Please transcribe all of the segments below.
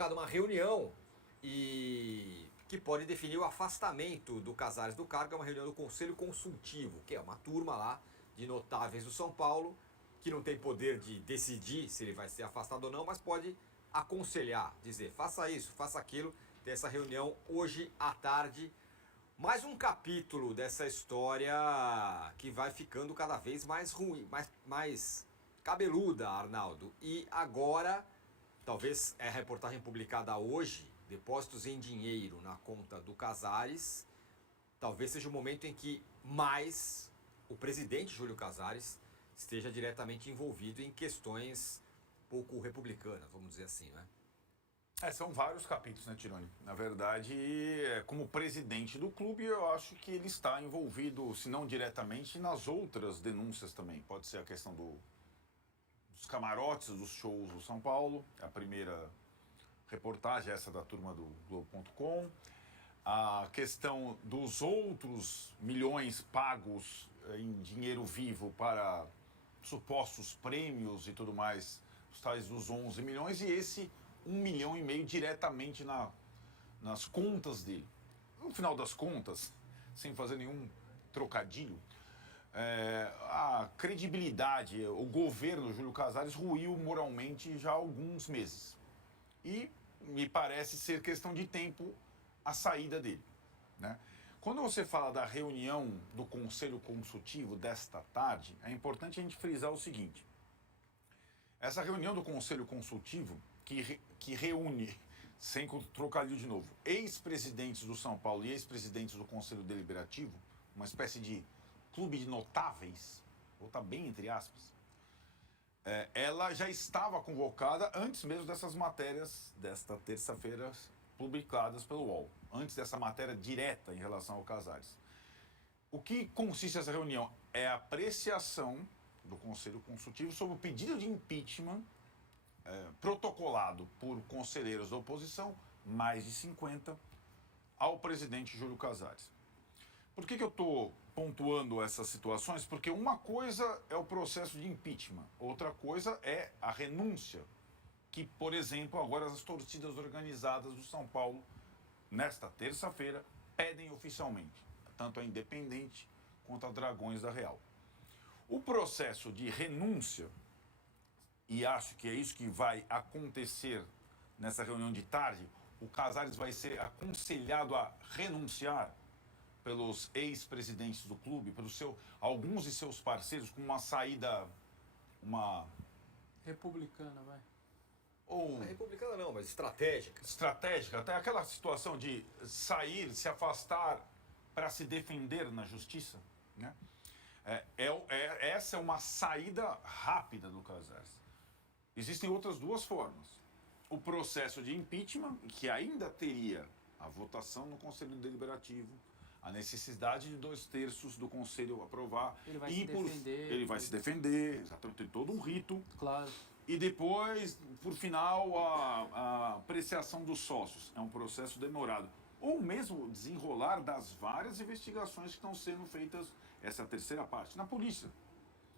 convocada uma reunião e que pode definir o afastamento do Casares do cargo. É uma reunião do Conselho Consultivo, que é uma turma lá de notáveis do São Paulo, que não tem poder de decidir se ele vai ser afastado ou não, mas pode aconselhar, dizer, faça isso, faça aquilo. Tem essa reunião hoje à tarde. Mais um capítulo dessa história que vai ficando cada vez mais ruim, mais cabeluda, Arnaldo. E agora, talvez é a reportagem publicada hoje, depósitos em dinheiro na conta do Casares, talvez seja o momento em que mais o presidente Júlio Casares esteja diretamente envolvido em questões pouco republicanas, vamos dizer assim, né? São vários capítulos, né, Tironi? Na verdade, como presidente do clube, eu acho que ele está envolvido, se não diretamente, nas outras denúncias também. Pode ser a questão dos camarotes dos shows do São Paulo, a primeira reportagem, essa da turma do Globo.com. A questão dos outros milhões pagos em dinheiro vivo para supostos prêmios e tudo mais, os tais dos 11 milhões, e esse 1,5 milhão diretamente nas contas dele. No final das contas, sem fazer nenhum trocadilho, a credibilidade, o governo Júlio Casares ruiu moralmente já há alguns meses. E me parece ser questão de tempo a saída dele, né? Quando você fala da reunião do Conselho Consultivo desta tarde, é importante a gente frisar o seguinte. Essa reunião do Conselho Consultivo, que reúne, sem trocadilho de novo, ex-presidentes do São Paulo e ex-presidentes do Conselho Deliberativo, uma espécie de clube de notáveis, vou botar bem entre aspas, ela já estava convocada antes mesmo dessas matérias desta terça-feira publicadas pelo UOL, antes dessa matéria direta em relação ao Casares. O que consiste essa reunião? É a apreciação do Conselho Consultivo sobre o pedido de impeachment protocolado por conselheiros da oposição, mais de 50, ao presidente Júlio Casares. Por que eu estou pontuando essas situações? Porque uma coisa é o processo de impeachment, outra coisa é a renúncia, que, por exemplo, agora as torcidas organizadas do São Paulo, nesta terça-feira, pedem oficialmente, tanto a Independente quanto a Dragões da Real. O processo de renúncia, e acho que é isso que vai acontecer nessa reunião de tarde, o Casares vai ser aconselhado a renunciar pelos ex-presidentes do clube, alguns de seus parceiros, com uma saída, republicana, vai. Não é republicana não, mas estratégica. Estratégica, até aquela situação de sair, se afastar para se defender na justiça, né? Essa é uma saída rápida do Casares. Existem outras duas formas. O processo de impeachment, que ainda teria a votação no Conselho Deliberativo, a necessidade de 2/3 do Conselho aprovar. Ele vai se defender. Ele vai se defender, exatamente, tem todo um rito. Claro. E depois, por final, a apreciação dos sócios. É um processo demorado. Ou mesmo desenrolar das várias investigações que estão sendo feitas, essa é a terceira parte, na polícia,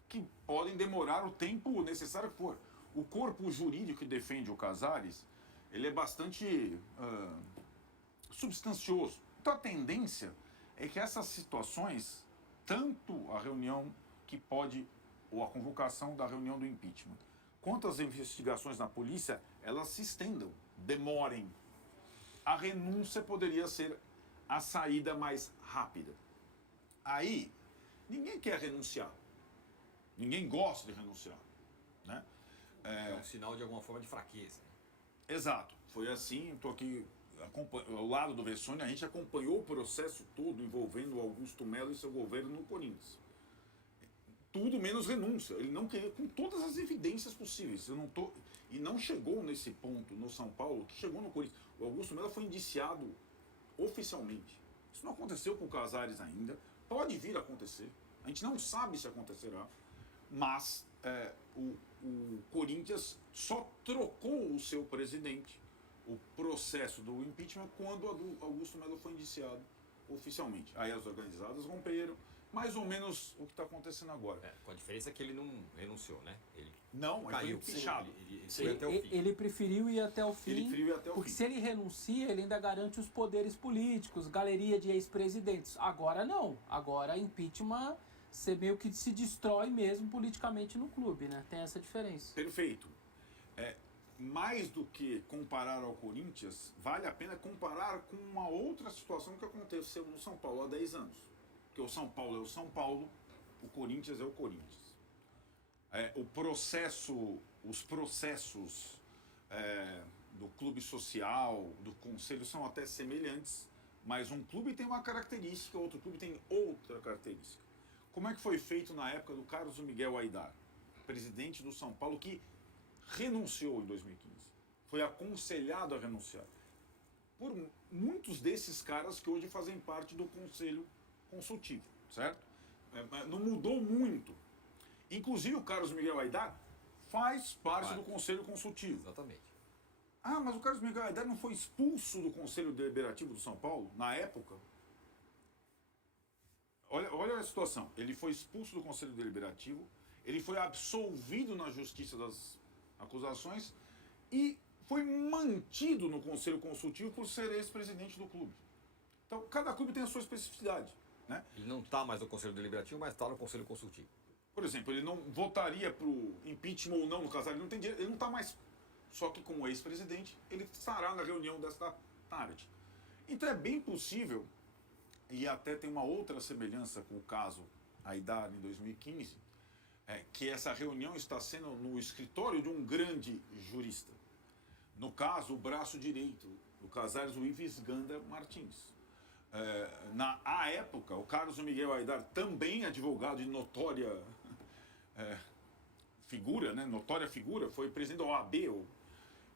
que podem demorar o tempo necessário que for. O corpo jurídico que defende o Casares, ele é bastante substancioso. Então a tendência é que essas situações, tanto a reunião que pode, ou a convocação da reunião do impeachment, quanto as investigações na polícia, elas se estendam, demorem. A renúncia poderia ser a saída mais rápida. Aí, ninguém quer renunciar. Ninguém gosta de renunciar, né? É um sinal de alguma forma de fraqueza. Exato. Foi assim, estou aqui ao lado do Vessone, a gente acompanhou o processo todo envolvendo o Augusto Melo e seu governo no Corinthians. Tudo menos renúncia. Ele não queria, com todas as evidências possíveis. E não chegou nesse ponto no São Paulo, que chegou no Corinthians. O Augusto Melo foi indiciado oficialmente. Isso não aconteceu com o Casares ainda. Pode vir a acontecer. A gente não sabe se acontecerá. Mas o Corinthians só trocou o seu presidente, o processo do impeachment, quando o Augusto Melo foi indiciado oficialmente. Aí as organizadas romperam mais ou menos o que está acontecendo agora. Com a diferença que ele não renunciou, né? Ele Não, ele caiu. foi empichado. Ele Sim. foi até o fim. Ele preferiu ir até o fim. Ele preferiu ir até o porque fim. se ele renuncia, ele ainda garante os poderes políticos, galeria de ex-presidentes. Agora não. Agora impeachment, você meio que se destrói mesmo politicamente no clube, né? Tem essa diferença. Perfeito. Mais do que comparar ao Corinthians, vale a pena comparar com uma outra situação que aconteceu no São Paulo há 10 anos. Porque o São Paulo é o São Paulo, o Corinthians é o Corinthians. Os processos do clube social, do conselho são até semelhantes, mas um clube tem uma característica, outro clube tem outra característica. Como é que foi feito na época do Carlos Miguel Aidar, presidente do São Paulo, que renunciou em 2015? Foi aconselhado a renunciar por muitos desses caras que hoje fazem parte do conselho consultivo, certo? Não mudou muito. Inclusive o Carlos Miguel Aidar faz parte do conselho consultivo. Exatamente. Ah, mas o Carlos Miguel Aidar não foi expulso do Conselho Deliberativo do São Paulo, na época? Olha a situação. Ele foi expulso do Conselho Deliberativo, ele foi absolvido na justiça das acusações e foi mantido no Conselho Consultivo por ser ex-presidente do clube. Então, cada clube tem a sua especificidade, né? Ele não está mais no Conselho Deliberativo, mas está no Conselho Consultivo. Por exemplo, ele não votaria para o impeachment ou não no Casares, ele não tem direito, ele não está mais. Só que como ex-presidente, ele estará na reunião desta tarde. Então é bem possível, e até tem uma outra semelhança com o caso Aidar em 2015, que essa reunião está sendo no escritório de um grande jurista. No caso, o braço direito do Casares, o Ives Ganda Martins. À época, o Carlos Miguel Aidar, também advogado de notória figura, né? Notória figura, foi presidente da OAB.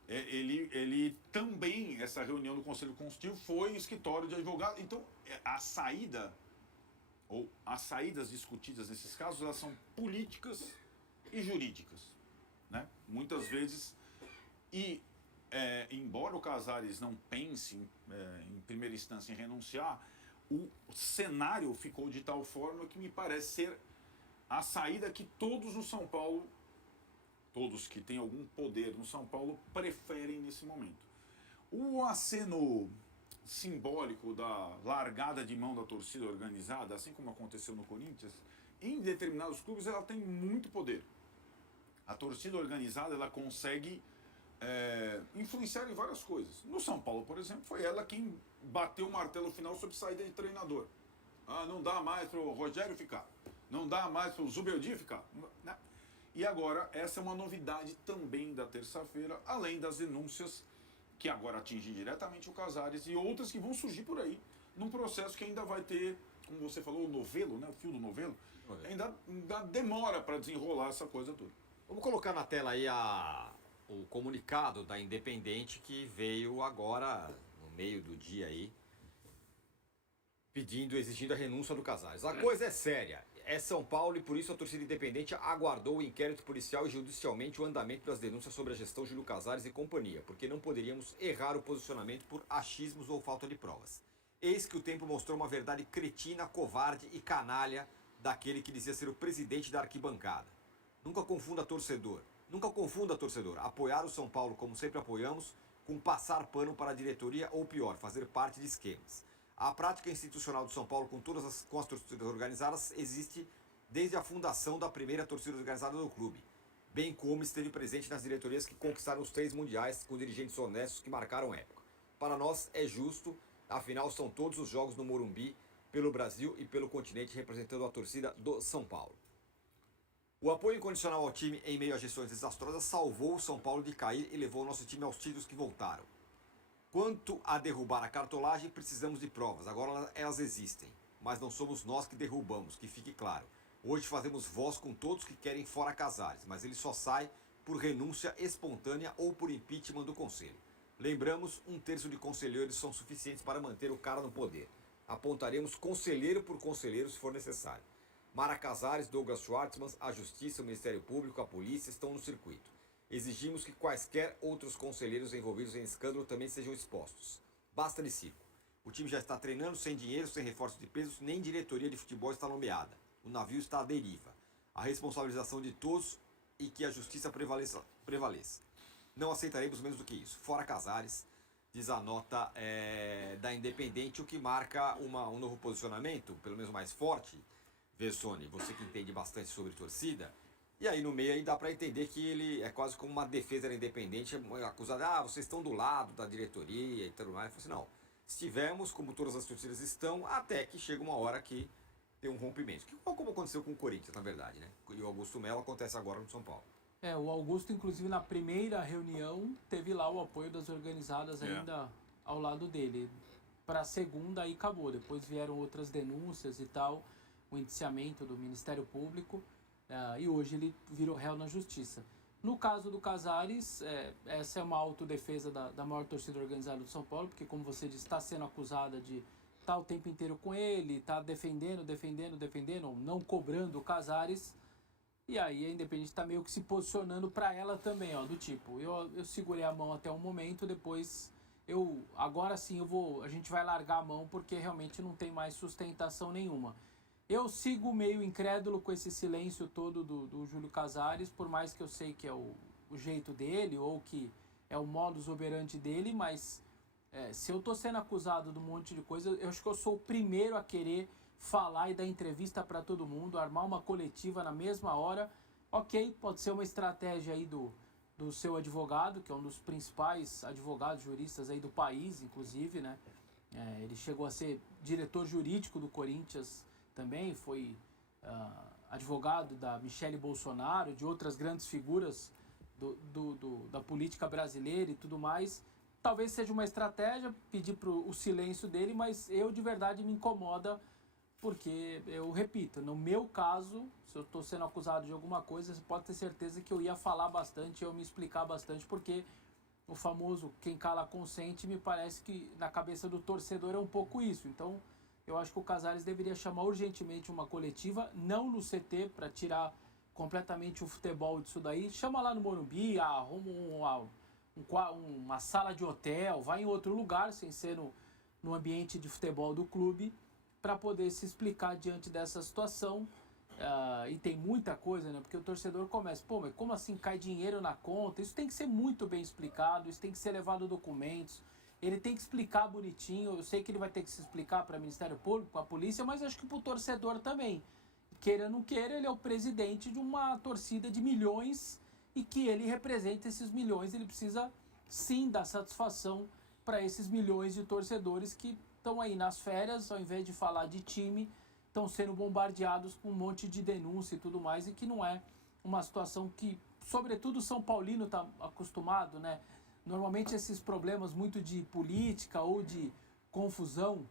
Ele também, essa reunião do Conselho Consultivo, foi escritório de advogado. Então, a saída, ou as saídas discutidas nesses casos, elas são políticas e jurídicas, né? Muitas vezes, embora o Casares não pense em primeira instância em renunciar, o cenário ficou de tal forma que me parece ser a saída que todos no São Paulo, todos que têm algum poder no São Paulo, preferem nesse momento. O aceno simbólico da largada de mão da torcida organizada, assim como aconteceu no Corinthians, em determinados clubes ela tem muito poder. A torcida organizada ela consegue influenciar em várias coisas. No São Paulo, por exemplo, foi ela quem bateu o martelo final sobre saída de treinador. Não dá mais para o Rogério ficar, não dá mais para o Zubeldia ficar, né? E agora, essa é uma novidade também da terça-feira, além das denúncias que agora atingem diretamente o Casares e outras que vão surgir por aí, num processo que ainda vai ter, como você falou, o novelo, né? O fio do novelo, ainda demora para desenrolar essa coisa toda. Vamos colocar na tela aí o comunicado da Independente que veio agora, no meio do dia aí, exigindo a renúncia do Casares. A coisa é séria. É São Paulo e por isso a torcida independente aguardou o inquérito policial e judicialmente o andamento das denúncias sobre a gestão Júlio Casares e companhia, porque não poderíamos errar o posicionamento por achismos ou falta de provas. Eis que o tempo mostrou uma verdade cretina, covarde e canalha daquele que dizia ser o presidente da arquibancada. Nunca confunda torcedor. Nunca confunda torcedor. Apoiar o São Paulo como sempre apoiamos, com passar pano para a diretoria ou pior, fazer parte de esquemas. A prática institucional do São Paulo com as torcidas organizadas existe desde a fundação da primeira torcida organizada do clube, bem como esteve presente nas diretorias que conquistaram os 3 mundiais com dirigentes honestos que marcaram época. Para nós é justo, afinal são todos os jogos no Morumbi, pelo Brasil e pelo continente representando a torcida do São Paulo. O apoio incondicional ao time em meio a gestões desastrosas salvou o São Paulo de cair e levou o nosso time aos títulos que voltaram. Quanto a derrubar a cartolagem, precisamos de provas. Agora elas existem, mas não somos nós que derrubamos, que fique claro. Hoje fazemos voz com todos que querem fora Casares, mas ele só sai por renúncia espontânea ou por impeachment do Conselho. Lembramos, 1/3 de conselheiros são suficientes para manter o cara no poder. Apontaremos conselheiro por conselheiro se for necessário. Mara Casares, Douglas Schwartzman, a Justiça, o Ministério Público, a Polícia estão no circuito. Exigimos que quaisquer outros conselheiros envolvidos em escândalo também sejam expostos. Basta de circo. O time já está treinando sem dinheiro, sem reforço de pesos, nem diretoria de futebol está nomeada. O navio está à deriva. A responsabilização de todos e que a justiça prevaleça. Não aceitaremos menos do que isso. Fora Casares, diz a nota da Independente, o que marca um novo posicionamento, pelo menos mais forte. Versoni, você que entende bastante sobre torcida, e aí no meio aí dá para entender que ele é quase como uma defesa da Independente, acusada, vocês estão do lado da diretoria e tudo mais. Ele falou assim, não, estivemos como todas as torcidas estão, até que chega uma hora que tem um rompimento. Que como aconteceu com o Corinthians, na verdade, né? E o Augusto Melo acontece agora no São Paulo. O Augusto, inclusive, na primeira reunião, teve lá o apoio das organizadas ainda ao lado dele. Para a segunda, aí acabou. Depois vieram outras denúncias e tal, o indiciamento do Ministério Público, e hoje ele virou réu na Justiça. No caso do Casares, essa é uma autodefesa da maior torcida organizada do São Paulo, porque, como você disse, está sendo acusada de estar o tempo inteiro com ele, está defendendo, não cobrando o Casares. E aí a Independente está meio que se posicionando para ela também, do tipo, eu segurei a mão até um momento, depois agora sim a gente vai largar a mão porque realmente não tem mais sustentação nenhuma. Eu sigo meio incrédulo com esse silêncio todo do Júlio Casares, por mais que eu sei que é o jeito dele ou que é o modus operandi dele, mas se eu tô sendo acusado de um monte de coisa, eu acho que eu sou o primeiro a querer falar e dar entrevista para todo mundo, armar uma coletiva na mesma hora. Ok, pode ser uma estratégia aí do seu advogado, que é um dos principais advogados juristas aí do país, inclusive, né? Ele chegou a ser diretor jurídico do Corinthians também, foi advogado da Michele Bolsonaro, de outras grandes figuras da política brasileira e tudo mais. Talvez seja uma estratégia pedir o silêncio dele, mas eu de verdade me incomoda. Porque, eu repito, no meu caso, se eu estou sendo acusado de alguma coisa, você pode ter certeza que eu ia falar bastante, eu me explicar bastante, porque o famoso quem cala consente, me parece que na cabeça do torcedor é um pouco isso. Então, eu acho que o Casares deveria chamar urgentemente uma coletiva, não no CT, para tirar completamente o futebol disso daí. Chama lá no Morumbi, arruma uma sala de hotel, vai em outro lugar, sem ser no ambiente de futebol do clube, para poder se explicar diante dessa situação. E tem muita coisa, né? Porque o torcedor começa, mas como assim cai dinheiro na conta? Isso tem que ser muito bem explicado, isso tem que ser levado a documentos, ele tem que explicar bonitinho. Eu sei que ele vai ter que se explicar para o Ministério Público, para a polícia, mas acho que para o torcedor também. Queira ou não queira, ele é o presidente de uma torcida de milhões e que ele representa esses milhões, ele precisa sim dar satisfação para esses milhões de torcedores que estão aí nas férias, ao invés de falar de time, estão sendo bombardeados com um monte de denúncia e tudo mais, e que não é uma situação que, sobretudo, o São Paulino está acostumado, né? Normalmente esses problemas muito de política ou de confusão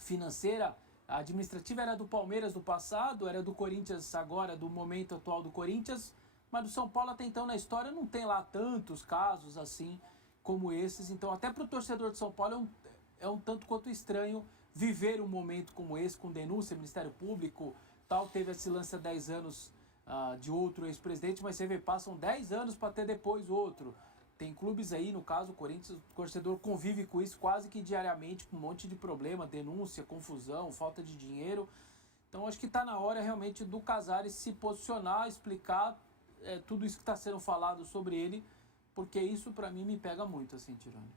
financeira, a administrativa era do Palmeiras do passado, era do Corinthians agora, do momento atual do Corinthians, mas do São Paulo até então na história não tem lá tantos casos assim como esses. Então até para o torcedor de São Paulo é um tanto quanto estranho viver um momento como esse, com denúncia, Ministério Público, tal. Teve esse lance há 10 anos de outro ex-presidente, mas você vê, passam 10 anos para ter depois outro. Tem clubes aí, no caso o Corinthians, o torcedor convive com isso quase que diariamente, com um monte de problema, denúncia, confusão, falta de dinheiro. Então acho que está na hora realmente do Casares se posicionar, explicar tudo isso que está sendo falado sobre ele, porque isso para mim me pega muito, assim, Tironi.